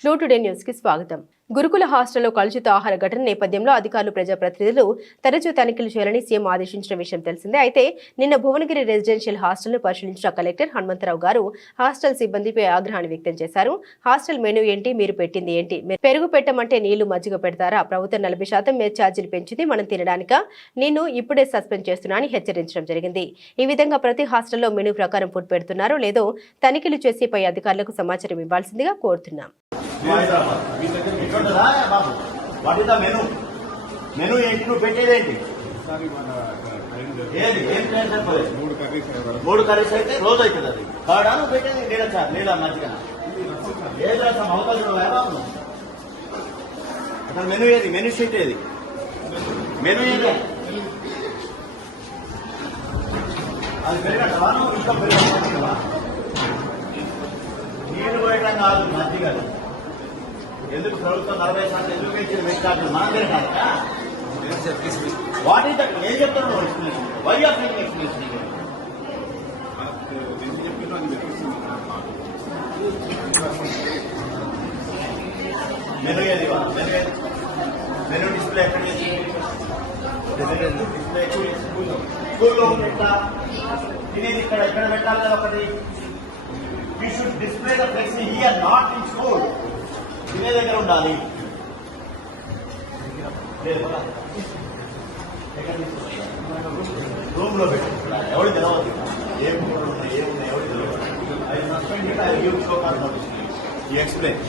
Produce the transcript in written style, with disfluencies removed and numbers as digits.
True today news కి స్వాగతం. గురుకుల హాస్టల్లో కలుషిత ఆహార ఘటన నేపథ్యంలో అధికారులు ప్రజాప్రతినిధులు తరచూ తనిఖీలు చేయాలని సీఎం ఆదేశించిన విషయం తెలిసిందే. అయితే నిన్న భువనగిరి రెసిడెన్షియల్ హాస్టల్ను పరిశీలించిన కలెక్టర్ హనుమంతరావు గారు హాస్టల్ సిబ్బందిపై ఆగ్రహాన్ని వ్యక్తం చేశారు. హాస్టల్ మెనూ ఏంటి, మీరు పెట్టింది ఏంటి, పెరుగు పెట్టమంటే నీళ్లు మజ్జిగ పెడతారా, ప్రభుత్వం 40% మేర ఛార్జీలు పెంచింది, మనం తినడానిక, నేను ఇప్పుడే సస్పెండ్ చేస్తున్నా అని హెచ్చరించడం జరిగింది. ఈ విధంగా ప్రతి హాస్టల్లో మెనూ ప్రకారం ఫుడ్ పెడుతున్నారో లేదో తనిఖీలు చేసి పై అధికారులకు సమాచారం ఇవ్వాల్సిందిగా కోరుతున్నాం. What is the menu? Menu ఏంటి, నువ్వు పెట్టేదేంటి? మూడు కర్రీస్ అయితే రోజు అవుతుంది. అది కాడా నువ్వు పెట్టేది నీళ్ళ మధ్యన ఏది అవకాశం అసలు మెనూ ఏది? మెనూ షీట్ ఏది? మెనూ ఏది? అది పెరిగట్టవా? నువ్వు ఇంట్లో పెరిగట్టవా? నీళ్లు పోయడం కాదు, మధ్య కాదు. ఎందుకు ప్రభుత్వం 40% ఎందుకు పెంచింది? వెంటాడు మనం తిరగాలి. What is that? ఏం చెప్తున్నావు explanation? Why are making explanation? Menu ఏది? మెనూ డిస్ప్లే ఎక్కడ? డిస్ప్లే స్కూల్లో పెట్టా తినేది ఇక్కడ ఎక్కడ పెట్టాలి కదా ఒకటి. We should display the flexi here, not in school. తినే దగ్గర ఉండాలి. రూమ్ లో పెట్టి ఎవరు తెలవద్దు. ఏం ఉన్నాయి ఏమున్నాయి ఎవరు తెలియదు. I suspend it, I give show call notice. You explain.